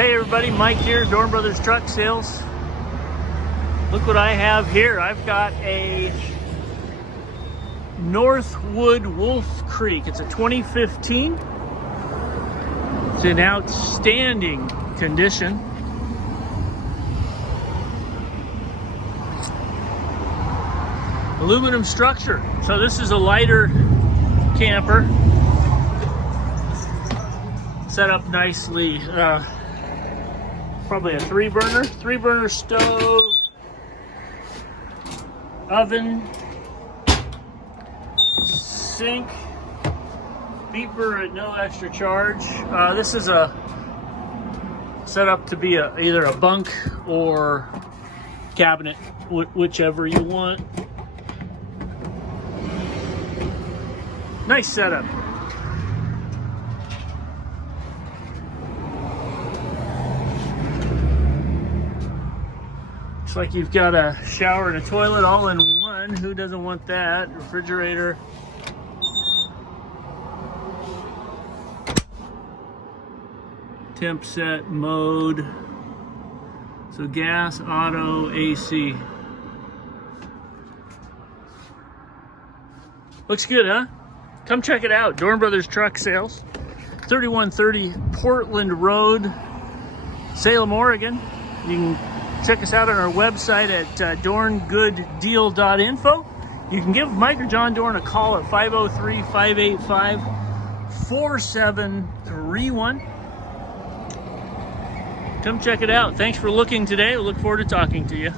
Hey everybody, Mike here, Dorn Brothers Truck Sales. Look what I have here. I've got a Northwood Wolf Creek. It's a 2015. It's in outstanding condition. Aluminum structure. So this is a lighter camper. Set up nicely. Probably a three burner stove, oven, sink, beeper at no extra charge. This is a set up to be either a bunk or cabinet, whichever you want. Nice setup. Looks like you've got a shower and a toilet all in one. Who doesn't want that? Refrigerator. Temp set mode. So gas, auto, AC. Looks good, huh? Come check it out. Dorn Brothers Truck Sales. 3130 Portland Road, Salem, Oregon. You can check us out on our website at dorngooddeal.info. You can give Mike or John Dorn a call at 503-585-4731. Come check it out. Thanks for looking today. We look forward to talking to you.